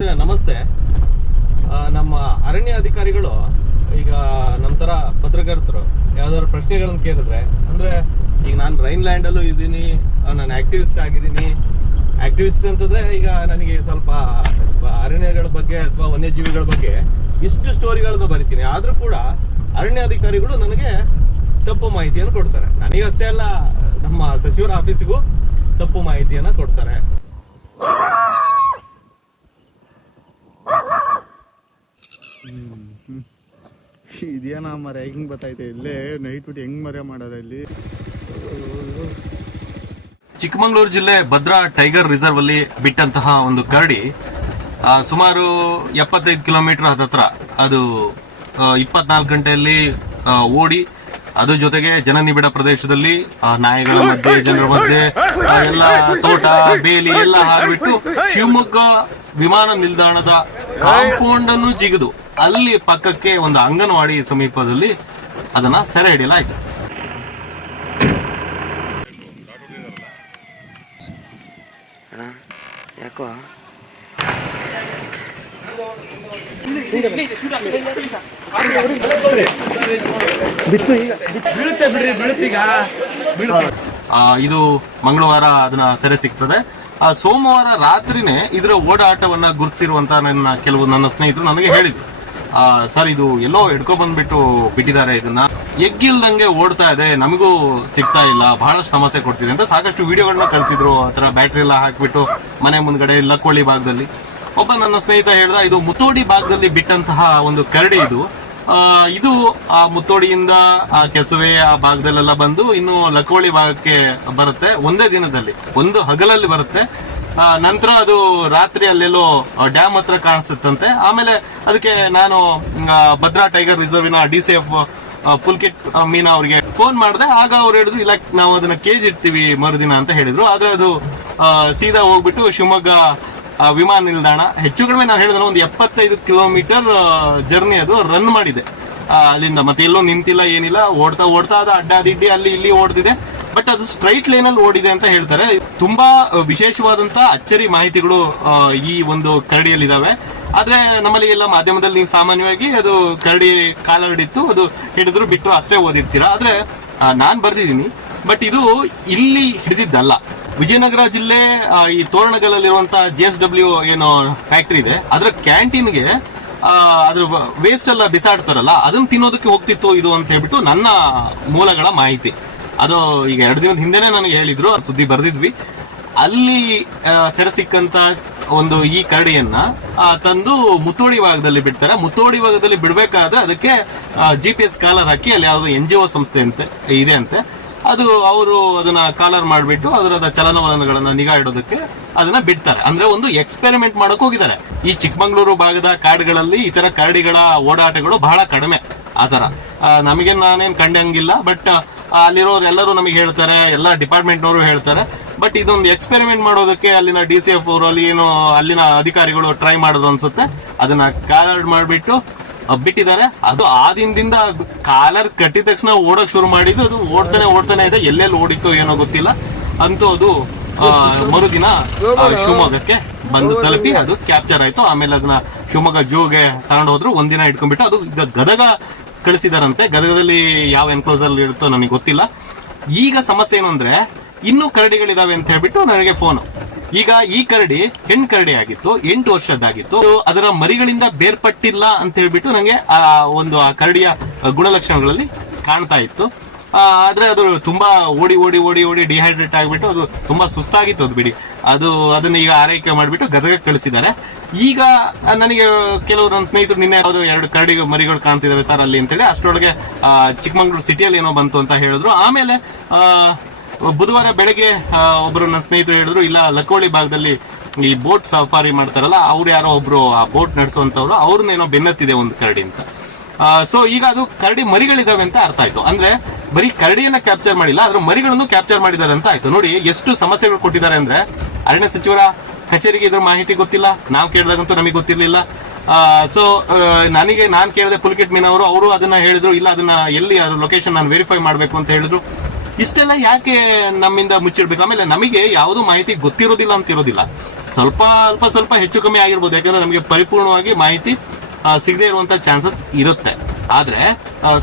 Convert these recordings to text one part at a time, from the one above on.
ನಮಸ್ತೆ. ನಮ್ಮ ಅರಣ್ಯ ಅಧಿಕಾರಿಗಳು ಈಗ ನಮ್ಮ ಥರ ಪತ್ರಕರ್ತರು ಯಾವ್ದಾದ್ರು ಪ್ರಶ್ನೆಗಳನ್ನು ಕೇಳಿದ್ರೆ, ಅಂದರೆ ಈಗ ನಾನು ರೈನ್ಲ್ಯಾಂಡ್ ಅಲ್ಲೂ ಇದ್ದೀನಿ, ನಾನು ಆಕ್ಟಿವಿಸ್ಟ್ ಆಗಿದ್ದೀನಿ. ಆಕ್ಟಿವಿಸ್ಟ್ ಅಂತಂದ್ರೆ ಈಗ ನನಗೆ ಸ್ವಲ್ಪ ಅರಣ್ಯಗಳ ಬಗ್ಗೆ ಅಥವಾ ವನ್ಯಜೀವಿಗಳ ಬಗ್ಗೆ ಇಷ್ಟು ಸ್ಟೋರಿಗಳನ್ನು ಬರಿತೀನಿ. ಆದರೂ ಕೂಡ ಅರಣ್ಯ ಅಧಿಕಾರಿಗಳು ನನಗೆ ತಪ್ಪು ಮಾಹಿತಿಯನ್ನು ಕೊಡ್ತಾರೆ. ನನಗಷ್ಟೇ ಅಲ್ಲ, ನಮ್ಮ ಸಚಿವರ ಆಫೀಸಿಗೂ ತಪ್ಪು ಮಾಹಿತಿಯನ್ನು ಕೊಡ್ತಾರೆ. ಇದೇನಾ ಮರ ಹೆಂಗ್ ಬತ್ತೈತೆ ಇಲ್ಲೇ ನೈಟ್ ಬಿಟ್ಟು ಹೆಂಗ್ ಮರ ಮಾಡೋದ ಇಲ್ಲಿ. ಚಿಕ್ಕಮಗಳೂರು ಜಿಲ್ಲೆ ಭದ್ರಾ ಟೈಗರ್ ರಿಸರ್ವ್ ಅಲ್ಲಿ ಬಿಟ್ಟಂತಹ ಒಂದು ಕರಡಿ ಸುಮಾರು 75 ಕಿಲೋಮೀಟರ್ ಹತ್ತತ್ರ ಅದು 24 ಗಂಟೆಯಲ್ಲಿ ಓಡಿ, ಅದ್ರ ಜೊತೆಗೆ ಜನನಿಬಿಡ ಪ್ರದೇಶದಲ್ಲಿ ನಾಯಿಗಳ ಮಧ್ಯೆ, ಜನರ ಮಧ್ಯೆ ಎಲ್ಲ ತೋಟ ಬೇಲಿ ಎಲ್ಲ ಹಾರ್ಬಿಟ್ಟು ಶಿವಮೊಗ್ಗ ವಿಮಾನ ನಿಲ್ದಾಣದ ಕಾಂಪೌಂಡ್ ಅನ್ನು ಜಿಗಿದು ಅಲ್ಲಿ ಪಕ್ಕಕ್ಕೆ ಒಂದು ಅಂಗನವಾಡಿ ಸಮೀಪದಲ್ಲಿ ಅದನ್ನ ಸೆರೆ ಹಿಡಿಯಲಾಯಿತು. ಯಾಕೋ ಇದು ಮಂಗಳವಾರ ಅದನ್ನ ಸೆರೆ ಸಿಗ್ತದೆ. ಸೋಮವಾರ ರಾತ್ರಿನೇ ಇದರ ಓಡಾಟವನ್ನ ಗುರುತಿಸಿರುವಂತ ನನ್ನ ಸ್ನೇಹಿತರು ನನಗೆ ಹೇಳಿದ್ರು, ಸರ್ ಇದು ಎಲ್ಲೋ ಹಿಡ್ಕೊ ಬಂದ್ಬಿಟ್ಟು ಬಿಟ್ಟಿದ್ದಾರೆ, ಇದನ್ನ ಎಗ್ಗಿಲ್ದಂಗೆ ಓಡ್ತಾ ಇದೆ, ನಮಗೂ ಸಿಗ್ತಾ ಇಲ್ಲ, ಬಹಳಷ್ಟು ಸಮಸ್ಯೆ ಕೊಡ್ತಿದೆ ಅಂತ ಸಾಕಷ್ಟು ವಿಡಿಯೋಗಳನ್ನ ಕಳಿಸಿದ್ರು. ಆತರ ಬ್ಯಾಟ್ರಿ ಎಲ್ಲ ಹಾಕ್ಬಿಟ್ಟು ಮನೆ ಮುಂದ್ಗಡೆ ಲಕ್ಕೋಳಿ ಭಾಗದಲ್ಲಿ. ಒಬ್ಬ ನನ್ನ ಸ್ನೇಹಿತ ಹೇಳ್ದ, ಇದು ಮುತ್ತೋಡಿ ಭಾಗದಲ್ಲಿ ಬಿಟ್ಟಂತಹ ಒಂದು ಕರಡಿ ಇದು ಆ ಮುತ್ತೋಡಿಯಿಂದ ಆ ಕೆಸುವೆ ಆ ಭಾಗದಲ್ಲೆಲ್ಲ ಬಂದು ಇನ್ನು ಲಕ್ಕೋಳಿ ಭಾಗಕ್ಕೆ ಬರುತ್ತೆ. ಒಂದೇ ದಿನದಲ್ಲಿ, ಒಂದು ಹಗಲಲ್ಲಿ ಬರುತ್ತೆ. ನಂತರ ಅದು ರಾತ್ರಿ ಅಲ್ಲೆಲ್ಲೋ ಡ್ಯಾಮ್ ಹತ್ರ ಕಾಣಿಸುತ್ತಂತೆ. ಆಮೇಲೆ ಅದಕ್ಕೆ ನಾನು ಭದ್ರಾ ಟೈಗರ್ ರಿಸರ್ವಿನ DCF ಪುಲ್ಕಿಟ್ ಮೀನಾ ಅವರಿಗೆ ಫೋನ್ ಮಾಡಿದೆ. ಆಗ ಅವ್ರು ಹೇಳಿದ್ರು, ಇಲ್ಲ ನಾವು ಅದನ್ನ ಕೇಜ್ ಇಡ್ತೀವಿ ಮರುದಿನ ಅಂತ ಹೇಳಿದ್ರು. ಆದ್ರೆ ಅದು ಸೀದಾ ಹೋಗ್ಬಿಟ್ಟು ಶಿವಮೊಗ್ಗ ವಿಮಾನ ನಿಲ್ದಾಣ, ಹೆಚ್ಚು ಕಡಿಮೆ ನಾನು ಹೇಳಿದ್ರೆ ಒಂದು 75 ಕಿಲೋಮೀಟರ್ ಜರ್ನಿ ಅದು ರನ್ ಮಾಡಿದೆ ಅಲ್ಲಿಂದ. ಮತ್ತೆ ಎಲ್ಲೋ ನಿಂತಿಲ್ಲ, ಏನಿಲ್ಲ, ಓಡ್ತಾ ಅದು ಅಡ್ಡಾದಿಡ್ಡಿ ಅಲ್ಲಿ ಇಲ್ಲಿ ಓಡ್ತಿದೆ. ಬಟ್ ಅದು ಸ್ಟ್ರೈಟ್ ಲೈನ್ ಅಲ್ಲಿ ಓಡಿದೆ ಅಂತ ಹೇಳ್ತಾರೆ. ತುಂಬಾ ವಿಶೇಷವಾದಂತಹ ಅಚ್ಚರಿ ಮಾಹಿತಿಗಳು ಈ ಒಂದು ಕರಡಿಯಲ್ಲಿದ್ದಾವೆ. ಆದ್ರೆ ನಮ್ಮಲ್ಲಿ ಎಲ್ಲ ಮಾಧ್ಯಮದಲ್ಲಿ ನೀವು ಸಾಮಾನ್ಯವಾಗಿ ಅದು ಕರಡಿ ಕಾಲರಡಿತ್ತು, ಅದು ಹಿಡಿದ್ರು ಬಿಟ್ಟರು ಅಷ್ಟೇ ಓದಿರ್ತೀರಾ. ಆದ್ರೆ ನಾನ್ ಬರ್ದಿದ್ದೀನಿ, ಬಟ್ ಇದು ಇಲ್ಲಿ ಹಿಡಿದಿದ್ದಲ್ಲ. ವಿಜಯನಗರ ಜಿಲ್ಲೆ ಈ ತೋರಣಗಲ್ಲಲ್ಲಿರುವಂತಹ JSW ಏನು ಫ್ಯಾಕ್ಟರಿ ಇದೆ, ಅದರ ಕ್ಯಾಂಟೀನ್ಗೆ ಅದ್ರ ವೇಸ್ಟ್ ಎಲ್ಲ ಬಿಸಾಡ್ತಾರಲ್ಲ, ಅದನ್ನ ತಿನ್ನೋದಕ್ಕೆ ಹೋಗ್ತಿತ್ತು ಇದು ಅಂತ ಹೇಳ್ಬಿಟ್ಟು ನನ್ನ ಮೂಲಗಳ ಮಾಹಿತಿ. ಅದು ಈಗ 2 ದಿನದ ಹಿಂದೆನೆ ನನಗೆ ಹೇಳಿದ್ರು, ಸುದ್ದಿ ಬರ್ದಿದ್ವಿ. ಅಲ್ಲಿ ಸೆರೆ ಸಿಕ್ಕಂತ ಒಂದು ಈ ಕರಡಿಯನ್ನ ತಂದು ಮುತ್ತೋಡಿ ಭಾಗದಲ್ಲಿ ಬಿಡ್ತಾರೆ. ಮುತ್ತೋಡಿ ಭಾಗದಲ್ಲಿ ಬಿಡ್ಬೇಕಾದ್ರೆ ಅದಕ್ಕೆ GPS ಕಾಲರ್ ಹಾಕಿ, ಅಲ್ಲಿ ಯಾವ್ದೋ NGO ಸಂಸ್ಥೆ ಇದೆ ಅಂತೆ, ಅದು ಅವರು ಅದನ್ನ ಕಾಲರ್ ಮಾಡಿಬಿಟ್ಟು ಅದರದ ಚಲನವಲನಗಳನ್ನ ನಿಗಾ ಇಡೋದಕ್ಕೆ ಅದನ್ನ ಬಿಡ್ತಾರೆ. ಅಂದ್ರೆ ಒಂದು ಎಕ್ಸ್ಪೆರಿಮೆಂಟ್ ಮಾಡಕ್ ಹೋಗಿದ್ದಾರೆ. ಈ ಚಿಕ್ಕಮಗಳೂರು ಭಾಗದ ಕಾಡುಗಳಲ್ಲಿ ಈ ತರ ಕರಡಿಗಳ ಓಡಾಟಗಳು ಬಹಳ ಕಡಿಮೆ. ಆತರ ನಮಗೆ ನಾನೇನ್ ಕಂಡಂಗಿಲ್ಲ, ಬಟ್ ಅಲ್ಲಿರೋರು ಎಲ್ಲರೂ ನಮಗೆ ಹೇಳ್ತಾರೆ, ಎಲ್ಲ ಡಿಪಾರ್ಟ್ಮೆಂಟ್ನವರು ಹೇಳ್ತಾರೆ. ಬಟ್ ಇದೊಂದು ಎಕ್ಸ್ಪೆರಿಮೆಂಟ್ ಮಾಡೋದಕ್ಕೆ ಅಲ್ಲಿನ DCF ಅವರು ಅಲ್ಲಿ ಏನು ಅಲ್ಲಿನ ಅಧಿಕಾರಿಗಳು ಟ್ರೈ ಮಾಡಿದ್ರು ಅನ್ಸುತ್ತೆ. ಅದನ್ನ ಕಾಲರ್ ಮಾಡಿಬಿಟ್ಟು ಬಿಟ್ಟಿದ್ದಾರೆ. ಅದು ಆ ದಿನದಿಂದ ಕಾಲರ್ ಕಟ್ಟಿದ ತಕ್ಷಣ ಓಡಕ್ ಶುರು ಮಾಡಿದ್ದು. ಅದು ಓಡ್ತಾನೆ ಇದೆ, ಎಲ್ಲೆಲ್ಲಿ ಓಡಿತ್ತು ಏನೋ ಗೊತ್ತಿಲ್ಲ. ಅಂತೂ ಅದು ಮರುದಿನ ಶಿವಮೊಗ್ಗಕ್ಕೆ ಬಂದು ತಲುಪಿ ಅದು ಕ್ಯಾಪ್ಚರ್ ಆಯ್ತು. ಆಮೇಲೆ ಅದನ್ನ ಶಿವಮೊಗ್ಗ ಜೂಗೆ ತಗೊಂಡು ಹೋದ್ರು. ಒಂದಿನ ಇಟ್ಕೊಂಡ್ಬಿಟ್ಟು ಅದು ಈಗ ಗದಗ ಕಳಿಸಿದಾರಂತೆ. ಗದಗದಲ್ಲಿ ಯಾವ ಎನ್ಕ್ಲೋಸರ್ ಇರುತ್ತೋ ನನಗೆ ಗೊತ್ತಿಲ್ಲ. ಈಗ ಸಮಸ್ಯೆ ಏನು ಅಂದ್ರೆ, ಇನ್ನೂ ಕರಡಿಗಳಿದಾವೆ ಅಂತ ಹೇಳ್ಬಿಟ್ಟು ನನಗೆ ಫೋನ್. ಈಗ ಈ ಕರಡಿ ಹೆಣ್ ಕರಡಿ ಆಗಿತ್ತು, 8 ವರ್ಷದ್ದಾಗಿತ್ತು. ಅದರ ಮರಿಗಳಿಂದ ಬೇರ್ಪಟ್ಟಿಲ್ಲ ಅಂತ ಹೇಳ್ಬಿಟ್ಟು ನಂಗೆ ಆ ಕರಡಿಯ ಗುಣಲಕ್ಷಣಗಳಲ್ಲಿ ಕಾಣ್ತಾ ಇತ್ತು. ಆದ್ರೆ ಅದು ತುಂಬಾ ಓಡಿ ಡಿಹೈಡ್ರೇಟ್ ಆಗಿಬಿಟ್ಟು ಅದು ತುಂಬಾ ಸುಸ್ತಾಗಿತ್ತು. ಅದು ಬಿಡಿ, ಅದನ್ನ ಈಗ ಆರೈಕೆ ಮಾಡಿಬಿಟ್ಟು ಗದಗಕ್ಕೆ ಕಳಿಸಿದ್ದಾರೆ. ಈಗ ನನಗೆ ಕೆಲವರು ನನ್ನ ಸ್ನೇಹಿತರು ನಿನ್ನೆ ಯಾವ್ದು 2 ಕರಡಿ ಮರಿಗಳು ಕಾಣ್ತಿದಾವೆ ಸರ್ ಅಲ್ಲಿ ಅಂತೇಳಿ, ಅಷ್ಟರೊಳಗೆ ಚಿಕ್ಕಮಗಳೂರು ಸಿಟಿಯಲ್ಲಿ ಏನೋ ಬಂತು ಅಂತ ಹೇಳಿದ್ರು. ಆಮೇಲೆ ಬುಧವಾರ ಬೆಳಗ್ಗೆ ಒಬ್ರು ನನ್ನ ಸ್ನೇಹಿತರು ಹೇಳಿದ್ರು, ಇಲ್ಲ ಲಕ್ಕೋಳಿ ಭಾಗದಲ್ಲಿ ಈ ಬೋಟ್ ಸಫಾರಿ ಮಾಡ್ತಾರಲ್ಲ, ಅವ್ರು ಯಾರೋ ಒಬ್ರು ಆ ಬೋಟ್ ನಡೆಸುವಂತವ್ರು, ಅವ್ರನ್ನೇನೋ ಬೆನ್ನತ್ತಿದೆ ಒಂದು ಕರಡಿ ಅಂತ. ಸೊ ಈಗ ಅದು ಕರಡಿ ಮರಿಗಳಿದಾವೆ ಅಂತ ಅರ್ಥ ಆಯ್ತು. ಅಂದ್ರೆ ಬರೀ ಕರಡಿಯನ್ನ ಕ್ಯಾಪ್ಚರ್ ಮಾಡಿಲ್ಲ, ಅದ್ರ ಮರಿಗಳನ್ನು ಕ್ಯಾಪ್ಚರ್ ಮಾಡಿದ್ದಾರೆ ಅಂತ ಆಯ್ತು. ನೋಡಿ ಎಷ್ಟು ಸಮಸ್ಯೆಗಳು ಕೊಟ್ಟಿದ್ದಾರೆ ಅಂದ್ರೆ, ಅರಣ್ಯ ಸಚಿವರ ಕಚೇರಿಗೆ ಇದ್ರ ಮಾಹಿತಿ ಗೊತ್ತಿಲ್ಲ, ನಾವು ಕೇಳಿದಾಗಂತೂ ನಮಗೆ ಗೊತ್ತಿರ್ಲಿಲ್ಲ. ಸೊ ನಾನು ಕೇಳಿದೆ ಪುಲ್ಕಿಟ್ ಮೀನಾ ಅವರು ಅದನ್ನ ಹೇಳಿದ್ರು, ಇಲ್ಲ ಅದನ್ನ ಎಲ್ಲಿ ಅದ್ರ ಲೊಕೇಶನ್ ನಾನು ವೆರಿಫೈ ಮಾಡ್ಬೇಕು ಅಂತ ಹೇಳಿದ್ರು. ಇಷ್ಟೆಲ್ಲ ಯಾಕೆ ನಮ್ಮಿಂದ ಮುಚ್ಚಿಡ್ಬೇಕು? ಆಮೇಲೆ ನಮಗೆ ಯಾವುದು ಮಾಹಿತಿ ಗೊತ್ತಿರೋದಿಲ್ಲ ಅಂತಿರೋದಿಲ್ಲ. ಸ್ವಲ್ಪ ಹೆಚ್ಚು ಕಮ್ಮಿ ಆಗಿರ್ಬೋದು, ಯಾಕಂದ್ರೆ ನಮಗೆ ಪರಿಪೂರ್ಣವಾಗಿ ಮಾಹಿತಿ ಸಿಗದೆ ಇರುವಂತ ಚಾನ್ಸಸ್ ಇರುತ್ತೆ. ಆದ್ರೆ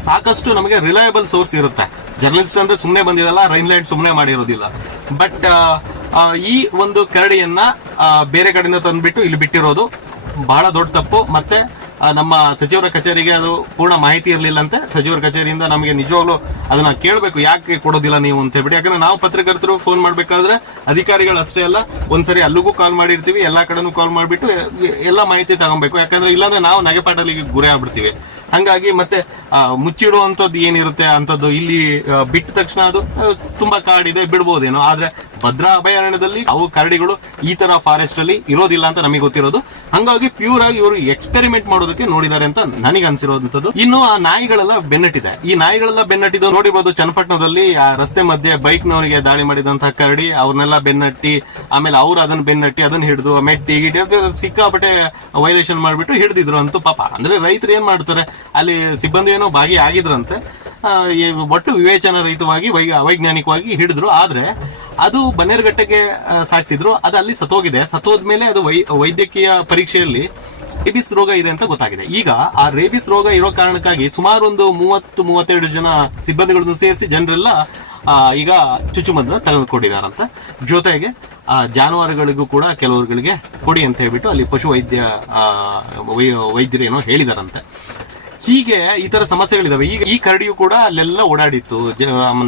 ಸಾಕಷ್ಟು ನಮಗೆ ರಿಲಯಬಲ್ ಸೋರ್ಸ್ ಇರುತ್ತೆ. ಜರ್ನಲಿಸ್ಟ್ ಅಂದ್ರೆ ಸುಮ್ಮನೆ ಬಂದಿರಲ್ಲ, ರೈನ್ಲ್ಯಾಂಡ್ ಸುಮ್ಮನೆ ಮಾಡಿರೋದಿಲ್ಲ. ಬಟ್ ಈ ಒಂದು ಕರಡಿಯನ್ನ ಬೇರೆ ಕಡೆಯಿಂದ ತಂದ್ಬಿಟ್ಟು ಇಲ್ಲಿ ಬಿಟ್ಟಿರೋದು ಬಹಳ ದೊಡ್ಡ ತಪ್ಪು. ಮತ್ತೆ ನಮ್ಮ ಸಚಿವರ ಕಚೇರಿಗೆ ಅದು ಪೂರ್ಣ ಮಾಹಿತಿ ಇರಲಿಲ್ಲಂತೆ. ಸಚಿವರ ಕಚೇರಿಯಿಂದ ನಮಗೆ ನಿಜವಾಗ್ಲೂ ಅದನ್ನ ಕೇಳಬೇಕು, ಯಾಕೆ ಕೊಡೋದಿಲ್ಲ ನೀವು ಅಂತ ಹೇಳ್ಬಿಟ್ಟು. ಯಾಕಂದ್ರೆ ನಾವು ಪತ್ರಕರ್ತರು ಫೋನ್ ಮಾಡ್ಬೇಕಾದ್ರೆ ಅಧಿಕಾರಿಗಳು ಅಷ್ಟೇ ಅಲ್ಲ, ಒಂದ್ಸರಿ ಅಲ್ಲಿಗೂ ಕಾಲ್ ಮಾಡಿರ್ತೀವಿ, ಎಲ್ಲಾ ಕಡೆನೂ ಕಾಲ್ ಮಾಡ್ಬಿಟ್ಟು ಎಲ್ಲಾ ಮಾಹಿತಿ ತಗೊಬೇಕು. ಯಾಕಂದ್ರೆ ಇಲ್ಲಾಂದ್ರೆ ನಾವು ನಗೆಪಾಟಲಿಗೆ ಗುರಿ ಆಗ್ಬಿಡ್ತೀವಿ. ಹಂಗಾಗಿ ಮತ್ತೆ ಮುಚ್ಚಿಡುವಂತದ್ದು ಏನಿರುತ್ತೆ ಅಂತದ್ದು ಇಲ್ಲಿ ಬಿಟ್ಟ ತಕ್ಷಣ ಅದು ತುಂಬಾ ಕಾಡಿದೆ ಬಿಡ್ಬೋದೇನೋ, ಆದ್ರೆ ಭದ್ರಾ ಅಭಯಾರಣ್ಯದಲ್ಲಿ ಅವು ಕರಡಿಗಳು ಈ ತರ ಫಾರೆಸ್ಟ್ ಅಲ್ಲಿ ಇರೋದಿಲ್ಲ ಅಂತ ನಮಗೆ ಗೊತ್ತಿರೋದು. ಹಂಗಾಗಿ ಪ್ಯೂರ್ ಆಗಿ ಇವರು ಎಕ್ಸ್ಪೆರಿಮೆಂಟ್ ಮಾಡೋದಕ್ಕೆ ನೋಡಿದ್ದಾರೆ ಅಂತ ನನಗೆ ಅನ್ಸಿರೋದಂಥದ್ದು. ಇನ್ನು ಆ ನಾಯಿಗಳೆಲ್ಲ ಬೆನ್ನಟ್ಟಿದೆ. ಈ ನಾಯಿಗಳೆಲ್ಲ ಬೆನ್ನಟ್ಟಿದ್ದು ನೋಡಿಬಹುದು. ಚನ್ನಪಟ್ಟಣದಲ್ಲಿ ಆ ರಸ್ತೆ ಮಧ್ಯೆ ಬೈಕ್ ನವರಿಗೆ ದಾಳಿ ಮಾಡಿದಂತಹ ಕರಡಿ, ಅವ್ರನ್ನೆಲ್ಲ ಬೆನ್ನಟ್ಟಿ, ಆಮೇಲೆ ಅವ್ರು ಅದನ್ನ ಬೆನ್ನಟ್ಟಿ ಅದನ್ನ ಹಿಡಿದು ಮೆಟ್ಟಿ ಗಿಟ್ಟಿ ಸಿಕ್ಕಾಪಟ್ಟೆ ವೈಲೇಷನ್ ಮಾಡ್ಬಿಟ್ಟು ಹಿಡಿದಿದ್ರು ಅಂತೂ ಪಾಪ. ಅಂದ್ರೆ ರೈತರು ಏನ್ ಮಾಡ್ತಾರೆ, ಅಲ್ಲಿ ಸಿಬ್ಬಂದಿ ಏನೋ ಭಾಗಿಯಾಗಿದ್ರಂತೆ, ಒಟ್ಟು ವಿವೇಚನಾ ರಹಿತವಾಗಿ ಅವೈಜ್ಞಾನಿಕವಾಗಿ ಹಿಡಿದ್ರು. ಆದ್ರೆ ಅದು ಬನ್ನೇರುಘಟ್ಟಕ್ಕೆ ಸಾಗಿಸಿದ್ರು, ಅದು ಅಲ್ಲಿ ಸತ್ತೋಗಿದೆ. ಸತ್ತೋದ್ಮೇಲೆ ಅದು ವೈದ್ಯಕೀಯ ಪರೀಕ್ಷೆಯಲ್ಲಿ ರೇಬಿಸ್ ರೋಗ ಇದೆ ಅಂತ ಗೊತ್ತಾಗಿದೆ. ಈಗ ಆ ರೇಬಿಸ್ ರೋಗ ಇರೋ ಕಾರಣಕ್ಕಾಗಿ ಸುಮಾರು ಒಂದು 30-32 ಜನ ಸಿಬ್ಬಂದಿಗಳನ್ನು ಸೇರಿಸಿ ಜನರೆಲ್ಲ ಈಗ ಚುಚ್ಚುಮದ್ದನ್ನ ತೆಗೆದುಕೊಂಡಿದ್ದಾರಂತ. ಜೊತೆಗೆ ಜಾನುವಾರುಗಳಿಗೂ ಕೂಡ ಕೆಲವರುಗಳಿಗೆ ಕೊಡಿ ಅಂತ ಹೇಳ್ಬಿಟ್ಟು ಅಲ್ಲಿ ಪಶು ವೈದ್ಯರೇನೋ ಹೇಳಿದಾರಂತೆ. ಹೀಗೆ ಈ ತರ ಸಮಸ್ಯೆಗಳಿದಾವೆ. ಈಗ ಈ ಕರಡಿಯು ಕೂಡ ಅಲ್ಲೆಲ್ಲ ಓಡಾಡಿತ್ತು,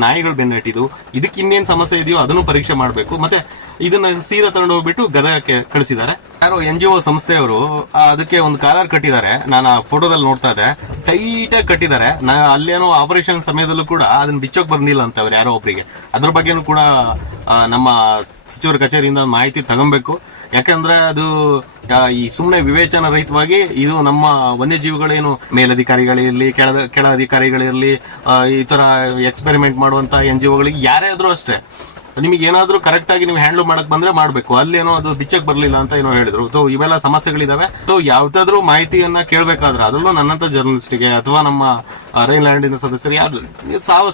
ನಾಯಿಗಳು ಬೆನ್ನಟ್ಟಿದ್ದು. ಇದಕ್ಕೆ ಇನ್ನೇನ್ ಸಮಸ್ಯೆ ಇದೆಯೋ ಅದನ್ನು ಪರೀಕ್ಷೆ ಮಾಡಬೇಕು. ಮತ್ತೆ ಇದನ್ನ ಸೀದಾ ತಗೊಂಡು ಹೋಗ್ಬಿಟ್ಟು ಗದಗಕ್ಕೆ ಕಳಿಸಿದ್ದಾರೆ. ಯಾರೋ NGO ಸಂಸ್ಥೆಯವರು ಅದಕ್ಕೆ ಒಂದು ಕಾಲರ್ ಕಟ್ಟಿದ್ದಾರೆ. ನಾನು ಆ ಫೋಟೋದಲ್ಲಿ ನೋಡ್ತಾ ಇದ್ದೆ, ಟೈಟ್ ಆಗಿ ಕಟ್ಟಿದ್ದಾರೆ. ಅಲ್ಲೇನೋ ಆಪರೇಷನ್ ಸಮಯದಲ್ಲೂ ಕೂಡ ಅದನ್ನ ಬಿಚ್ಚೋಕ್ ಬಂದಿಲ್ಲ ಅಂತ ಅವ್ರು ಯಾರೋ ಒಬ್ರಿಗೆ. ಅದ್ರ ಬಗ್ಗೆನೂ ಕೂಡ ನಮ್ಮ ಸಚಿವರ ಕಚೇರಿಯಿಂದ ಮಾಹಿತಿ ತಗೊಬೇಕು. ಯಾಕಂದ್ರೆ ಅದು ಈ ಸುಮ್ಮನೆ ವಿವೇಚನಾ ರಹಿತವಾಗಿ ಇದು ನಮ್ಮ ವನ್ಯಜೀವಿಗಳೇನು ಮೇಲಧಿಕಾರಿಗಳಿರ್ಲಿ ಕೆಳ ಅಧಿಕಾರಿಗಳಿರ್ಲಿ ಈ ತರ ಎಕ್ಸ್ಪೆರಿಮೆಂಟ್ ಮಾಡುವಂತ NGOಗಳಿಗೆ ಯಾರೇ ಆದ್ರೂ ಅಷ್ಟೇ, ನಿಮಗೆ ಏನಾದ್ರೂ ಕರೆಕ್ಟ್ ಆಗಿ ನೀವು ಹ್ಯಾಂಡಲ್ ಮಾಡಕ್ ಬಂದ್ರೆ ಮಾಡ್ಬೇಕು. ಅಲ್ಲೇನೋ ಅದು ಬಿಚ್ಚಕ್ ಬರ್ಲಿಲ್ಲ ಅಂತ ಏನೋ ಹೇಳಿದ್ರು. ಸೊ ಇವೆಲ್ಲ ಸಮಸ್ಯೆಗಳಿದಾವೆ. ಸೊ ಯಾವ್ದಾದ್ರು ಮಾಹಿತಿಯನ್ನ ಕೇಳ್ಬೇಕಾದ್ರೆ ಅದರಲ್ಲೂ ನನ್ನಂತ ಜರ್ನಲಿಸ್ಟ್ಗೆ ಅಥವಾ ನಮ್ಮ ರೈನ್ಲ್ಯಾಂಡಿನ ಸದಸ್ಯರು ಯಾರು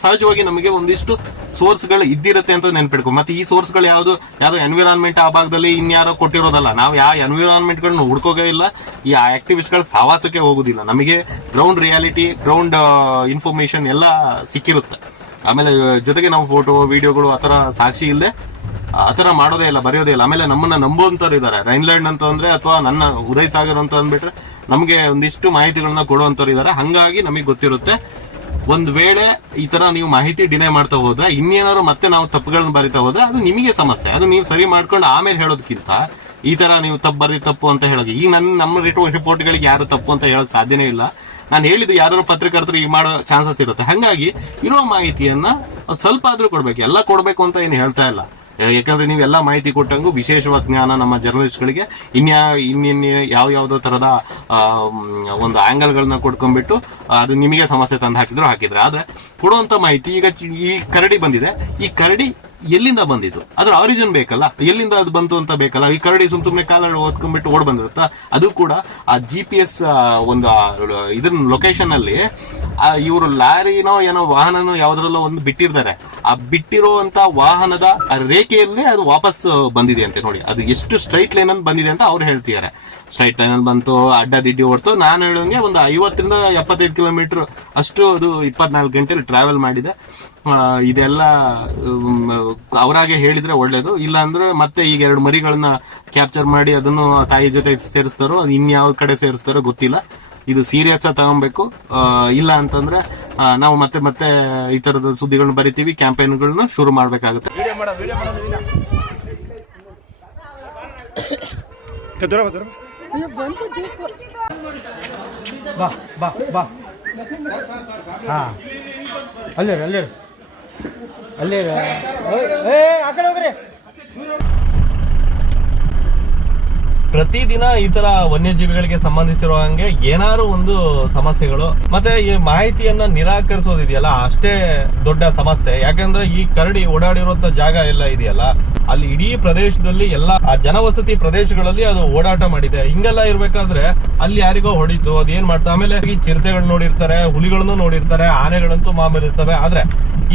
ಸಹಜವಾಗಿ ನಮಗೆ ಒಂದಿಷ್ಟು ಸೋರ್ಸ್ ಗಳು ಇದ್ದಿರುತ್ತೆ ಅಂತ ನೆನ್ಪಿಡ್ಕೊ. ಮತ್ತೆ ಈ ಸೋರ್ಸ್ ಗಳು ಯಾವ್ದು ಎನ್ವಿರಾನ್ಮೆಂಟ್ ಆ ಭಾಗದಲ್ಲಿ ಇನ್ಯಾರೋ ಕೊಟ್ಟಿರೋದಲ್ಲ. ನಾವು ಯಾವ ಎನ್ವಿರಾನ್ಮೆಂಟ್ ಗಳನ್ನ ಹುಡ್ಕೋಗೇ ಇಲ್ಲ, ಈ ಆಕ್ಟಿವಿಸ್ಟ್ ಗಳ ಸಹವಾಸಕ್ಕೆ ಹೋಗುದಿಲ್ಲ. ನಮಗೆ ಗ್ರೌಂಡ್ ರಿಯಾಲಿಟಿ, ಗ್ರೌಂಡ್ ಇನ್ಫಾರ್ಮೇಶನ್ ಎಲ್ಲ ಸಿಕ್ಕಿರುತ್ತೆ. ಆಮೇಲೆ ಜೊತೆಗೆ ನಾವು ಫೋಟೋ ವಿಡಿಯೋಗಳು ಆತರ ಸಾಕ್ಷಿ ಇಲ್ಲದೆ ಆತರ ಮಾಡೋದೇ ಇಲ್ಲ, ಬರೆಯೋದೇ ಇಲ್ಲ. ಆಮೇಲೆ ನಮ್ಮನ್ನ ನಂಬುವಂತವ್ರು ಇದಾರೆ. ರೈನ್ಲ್ಯಾಂಡ್ ಅಂತ ಅಂದ್ರೆ ಅಥವಾ ನನ್ನ ಉದಯ್ ಸಾಗರ್ ಅಂತ ಅಂದ್ಬಿಟ್ರೆ ನಮಗೆ ಒಂದಿಷ್ಟು ಮಾಹಿತಿಗಳನ್ನ ಕೊಡುವಂತವ್ರು ಇದಾರೆ. ಹಂಗಾಗಿ ನಮಗೆ ಗೊತ್ತಿರುತ್ತೆ. ಒಂದ್ ವೇಳೆ ಈ ತರ ನೀವು ಮಾಹಿತಿ ಡಿನೈ ಮಾಡ್ತಾ ಹೋದ್ರೆ, ಇನ್ನೇನಾದ್ರು ಮತ್ತೆ ನಾವು ತಪ್ಪುಗಳನ್ನ ಬರಿತಾ ಹೋದ್ರೆ ಅದು ನಿಮಗೆ ಸಮಸ್ಯೆ. ಅದು ನೀವು ಸರಿ ಮಾಡ್ಕೊಂಡು ಆಮೇಲೆ ಹೇಳೋದಕ್ಕಿಂತ ಈ ತರ ನೀವು ತಪ್ಪು ಅಂತ ಹೇಳೋದು. ಈಗ ನಮ್ಮ ರಿಪೋರ್ಟ್ಗಳಿಗೆ ಯಾರು ತಪ್ಪು ಅಂತ ಹೇಳಕ್ ಸಾಧ್ಯನೇ ಇಲ್ಲ. ನಾನು ಹೇಳಿದ್ದು ಯಾರು ಪತ್ರಕರ್ತರು ಈಗ ಮಾಡೋ ಚಾನ್ಸಸ್ ಇರುತ್ತೆ. ಹಂಗಾಗಿ ಇರೋ ಮಾಹಿತಿಯನ್ನ ಸ್ವಲ್ಪ ಆದ್ರೂ ಕೊಡ್ಬೇಕು. ಎಲ್ಲ ಕೊಡ್ಬೇಕು ಅಂತ ಏನು ಹೇಳ್ತಾ ಇಲ್ಲ. ಯಾಕಂದ್ರೆ ನೀವೆಲ್ಲ ಮಾಹಿತಿ ಕೊಟ್ಟಂಗೂ ವಿಶೇಷವಾದ ಜ್ಞಾನ ನಮ್ಮ ಜರ್ನಲಿಸ್ಟ್ಗಳಿಗೆ ಯಾವ್ಯಾವ್ದೋ ತರದ ಒಂದು ಆಂಗಲ್ ಗಳನ್ನ ಕೊಡ್ಕೊಂಡ್ಬಿಟ್ಟು ಅದು ನಿಮಗೆ ಸಮಸ್ಯೆ ತಂದು ಹಾಕಿದ್ರೆ. ಆದ್ರೆ ಕೊಡುವಂತ ಮಾಹಿತಿ, ಈಗ ಈ ಕರಡಿ ಬಂದಿದೆ, ಈ ಕರಡಿ ಎಲ್ಲಿಂದ ಬಂದಿದ್ದು, ಅದ್ರ ಆರಿಜಿನ್ ಬೇಕಲ್ಲ, ಎಲ್ಲಿಂದ ಅದು ಬಂತು ಅಂತ ಬೇಕಲ್ಲ. ಈ ಕರಡಿ ಸುಮ್ಮನೆ ಕಾಲ ಓದ್ಕೊಂಡ್ಬಿಟ್ಟು ಓಡ್ ಬಂದಿರುತ್ತಾ? ಅದು ಕೂಡ ಆ GPS ಒಂದು ಇದ್ರ ಲೊಕೇಶನ್ ಅಲ್ಲಿ ಇವರು ಲಾರಿನೋ ಏನೋ ವಾಹನನೋ ಯಾವ್ದ್ರಲ್ಲೋ ಒಂದು ಬಿಟ್ಟಿರ್ತಾರೆ. ಆ ಬಿಟ್ಟಿರುವಂತ ವಾಹನದ ರೇಖೆಯಲ್ಲೇ ಅದು ವಾಪಸ್ ಬಂದಿದೆ ಅಂತೆ. ನೋಡಿ ಅದು ಎಷ್ಟು ಸ್ಟ್ರೈಟ್ ಲೈನ್ ಅಲ್ಲಿ ಬಂದಿದೆ ಅಂತ ಅವ್ರು ಹೇಳ್ತಿದ್ದಾರೆ. ಸ್ಟ್ರೈಟ್ ಲೈನ್ ಅಲ್ಲಿ ಬಂತು, ಅಡ್ಡ ದಿಡ್ಡಿ ಹೊಡ್ತು. ನಾನು ಹೇಳೋಂಗೆ ಒಂದು 50-75 ಕಿಲೋಮೀಟರ್ ಅಷ್ಟು ಅದು 24 ಗಂಟೆಲಿ ಟ್ರಾವೆಲ್ ಮಾಡಿದೆ. ಇದೆಲ್ಲ ಅವರಾಗೆ ಹೇಳಿದ್ರೆ ಒಳ್ಳೇದು. ಇಲ್ಲ ಅಂದ್ರೆ ಮತ್ತೆ ಈಗ 2 ಮರಿಗಳನ್ನ ಕ್ಯಾಪ್ಚರ್ ಮಾಡಿ ಅದನ್ನು ತಾಯಿ ಜೊತೆ ಸೇರಿಸ್ತಾರೋ, ಅದು ಇನ್ಯಾವ ಕಡೆ ಸೇರಿಸ್ತಾರೋ ಗೊತ್ತಿಲ್ಲ. ಇದು ಸೀರಿಯಸ್ ಆಗಿ ತಗೊಬೇಕು. ಇಲ್ಲ ಅಂತಂದ್ರೆ ನಾವು ಮತ್ತೆ ಈ ತರದ ಸುದ್ದಿಗಳನ್ನ ಬರಿತೀವಿ, ಕ್ಯಾಂಪೇನ್ಗಳನ್ನ ಶುರು ಮಾಡ್ಬೇಕಾಗುತ್ತೆ. ಬಾ ಹಾ ಅಲ್ಲೇ ಆ ಕಡೆ ಹೋಗ್ರಿ. ಪ್ರತಿದಿನ ಈ ತರ ವನ್ಯಜೀವಿಗಳಿಗೆ ಸಂಬಂಧಿಸಿರುವ ಹಂಗೆ ಏನಾದ್ರು ಒಂದು ಸಮಸ್ಯೆಗಳು, ಮತ್ತೆ ಈ ಮಾಹಿತಿಯನ್ನ ನಿರಾಕರಿಸೋದಿದೆಯಲ್ಲ ಅಷ್ಟೇ ದೊಡ್ಡ ಸಮಸ್ಯೆ. ಯಾಕಂದ್ರೆ ಈ ಕರಡಿ ಓಡಾಡಿರುವಂತ ಜಾಗ ಎಲ್ಲ ಇದೆಯಲ್ಲ, ಅಲ್ಲಿ ಇಡೀ ಪ್ರದೇಶದಲ್ಲಿ ಎಲ್ಲ ಆ ಜನವಸತಿ ಪ್ರದೇಶಗಳಲ್ಲಿ ಅದು ಓಡಾಟ ಮಾಡಿದೆ. ಹಿಂಗೆಲ್ಲ ಇರ್ಬೇಕಾದ್ರೆ ಅಲ್ಲಿ ಯಾರಿಗೋ ಹೊಡಿತು, ಅದೇನ್ ಮಾಡ್ತಾ. ಆಮೇಲೆ ಈ ಚಿರತೆಗಳು ನೋಡಿರ್ತಾರೆ, ಹುಲಿಗಳನ್ನು ನೋಡಿರ್ತಾರೆ, ಆನೆಗಳಂತೂ ಮಾಮೂಲಿ ಇರ್ತವೆ. ಆದ್ರೆ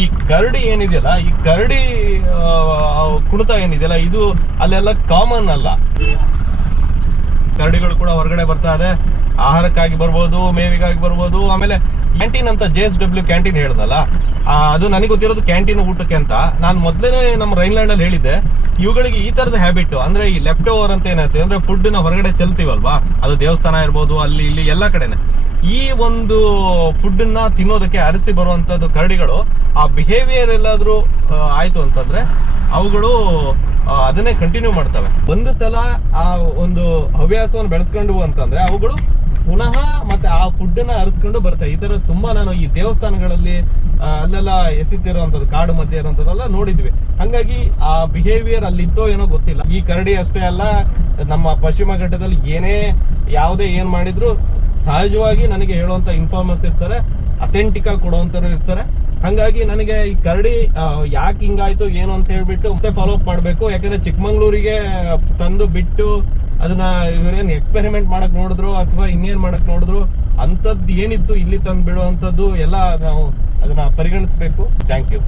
ಈ ಕರಡಿ ಏನಿದೆಯಲ್ಲ, ಈ ಕರಡಿ ಕುಣಿತ ಏನಿದೆಯಲ್ಲ, ಇದು ಅಲ್ಲೆಲ್ಲ ಕಾಮನ್ ಅಲ್ಲ. ಕರಡಿಗಳು ಕೂಡ ಹೊರಗಡೆ ಬರ್ತಾ ಇದೆ, ಆಹಾರಕ್ಕಾಗಿ ಬರ್ಬೋದು, ಮೇವಿಗಾಗಿ ಬರ್ಬೋದು. ಆಮೇಲೆ ಕ್ಯಾಂಟೀನ್ ಅಂತ JSW ಕ್ಯಾಂಟೀನ್ ಹೇಳ್ದಲ್ಲ, ಅದು ನನಗೆ ಗೊತ್ತಿರೋದು ಕ್ಯಾಂಟೀನ್ ಊಟಕ್ಕೆ ಅಂತ. ನಾನು ಮೊದಲೇ ನಮ್ಮ ರೈನ್ಲ್ಯಾಂಡ್ ಅಲ್ಲಿ ಹೇಳಿದ್ದೆ, ಇವುಗಳಿಗೆ ಈ ತರದ ಹ್ಯಾಬಿಟ್ ಅಂದ್ರೆ ಈ ಲೆಫ್ಟ್ ಓವರ್ ಅಂತ ಏನಾಯ್ತು ಅಂದ್ರೆ ಫುಡ್ ನ ಹೊರಗಡೆ ಚೆಲ್ತೀವಲ್ವಾ, ಅದು ದೇವಸ್ಥಾನ ಇರ್ಬೋದು, ಅಲ್ಲಿ ಇಲ್ಲಿ ಎಲ್ಲ ಕಡೆನೆ ಈ ಒಂದು ಫುಡ್ ನ ತಿನ್ನೋದಕ್ಕೆ ಅರಸಿ ಬರುವಂತದ್ದು ಕರಡಿಗಳು. ಆ ಬಿಹೇವಿಯರ್ ಎಲ್ಲಾದ್ರೂ ಆಯ್ತು ಅಂತಂದ್ರೆ ಅವುಗಳು ಅದನ್ನೇ ಕಂಟಿನ್ಯೂ ಮಾಡ್ತವೆ. ಒಂದು ಸಲ ಆ ಒಂದು ಹವ್ಯಾಸವನ್ನು ಬೆಳೆಸ್ಕೊಂಡ್ವು ಅಂತಂದ್ರೆ ಅವುಗಳು ಪುನಃ ಮತ್ತೆ ಆ ಫುಡ್ ನ ಅರಸ್ಕೊಂಡು ಬರ್ತವೆ. ಈ ತರ ತುಂಬಾ ನಾನು ಈ ದೇವಸ್ಥಾನಗಳಲ್ಲಿ ಅಲ್ಲೆಲ್ಲ ಎಸಿತಿರುವಂತದ್ದು, ಕಾಡು ಮಧ್ಯೆ ಇರುವಂತದ್ದೆಲ್ಲ ನೋಡಿದ್ವಿ. ಹಂಗಾಗಿ ಆ ಬಿಹೇವಿಯರ್ ಅಲ್ಲಿತ್ತೋ ಏನೋ ಗೊತ್ತಿಲ್ಲ. ಈ ಕರಡಿ ಅಷ್ಟೇ ಅಲ್ಲ, ನಮ್ಮ ಪಶ್ಚಿಮ ಘಟ್ಟದಲ್ಲಿ ಯಾವುದೇ ಏನ್ ಮಾಡಿದ್ರು ಸಹಜವಾಗಿ ನನಗೆ ಹೇಳುವಂತ ಇನ್ಫಾರ್ಮರ್ಸ್ ಇರ್ತಾರೆ, ಅಥೆಂಟಿಕ್ ಆಗಿ ಕೊಡುವಂತರು ಇರ್ತಾರೆ. ಹಂಗಾಗಿ ನನಗೆ ಈ ಕರಡಿ ಯಾಕೆ ಹಿಂಗಾಯ್ತು ಏನು ಅಂತ ಹೇಳ್ಬಿಟ್ಟು ಮತ್ತೆ ಫಾಲೋ ಅಪ್ ಮಾಡ್ಬೇಕು. ಯಾಕಂದ್ರೆ ಚಿಕ್ಕಮಂಗ್ಳೂರಿಗೆ ತಂದು ಬಿಟ್ಟು ಅದನ್ನ ಇವರೇನು ಎಕ್ಸ್ಪೆರಿಮೆಂಟ್ ಮಾಡಕ್ ನೋಡಿದ್ರು ಅಥವಾ ಇನ್ನೇನ್ ಮಾಡಕ್ ನೋಡಿದ್ರು, ಅಂತದ್ದು ಏನಿತ್ತು ಇಲ್ಲಿ ತಂದು ಬಿಡುವಂತದ್ದು ಎಲ್ಲ ನಾವು ಅದನ್ನ ಪರಿಗಣಿಸ್ಬೇಕು. Thank you.